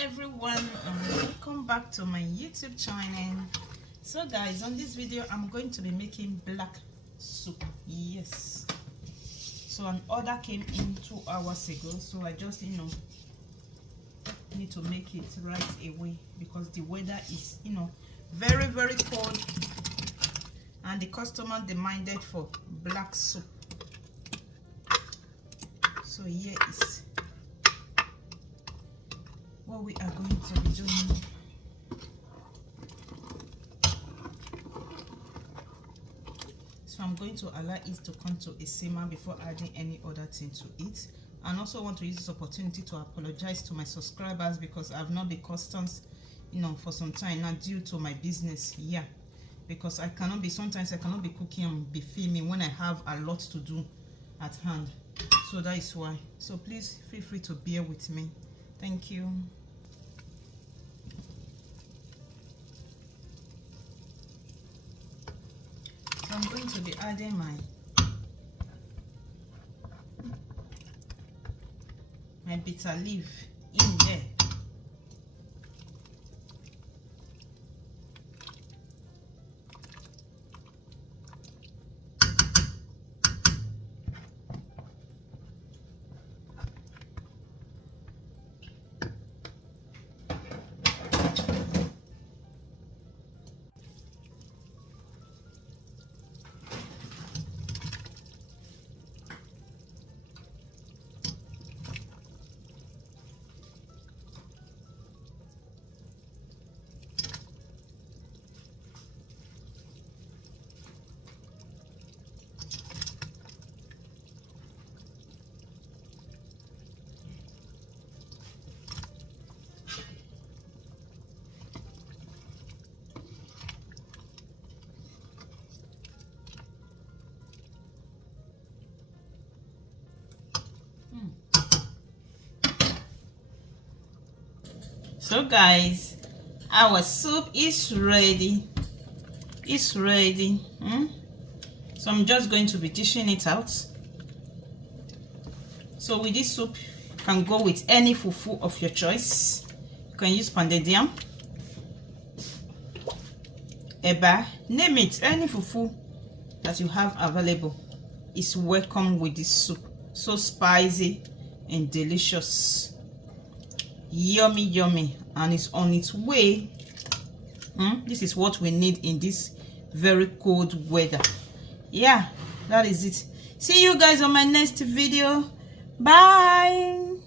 everyone, welcome back to my YouTube channel. So guys, on this video I'm going to be making black soup. Yes, so an order came in 2 hours ago, so I just need to make it right away because the weather is very cold and the customer demanded for black soup. So here is what we are going to be doing. So I'm going to allow it to come to a simmer before adding any other thing to it. And also want to use this opportunity to apologize to my subscribers because I've not been constant for some time now due to my business. Yeah, because sometimes I cannot be cooking and be filming when I have a lot to do at hand. So that is why. So please feel free to bear with me. Thank you. So I'm going to be adding my bitter leaf in there. So guys, our soup is ready. It's ready. So I'm just going to be dishing it out. So with this soup, you can go with any fufu of your choice. You can use pounded yam, eba, name it. Any fufu that you have available is welcome with this soup. So spicy and delicious. Yummy, and it's on its way. This is what we need in this very cold weather. Yeah, that is it. See you guys on my next video. Bye.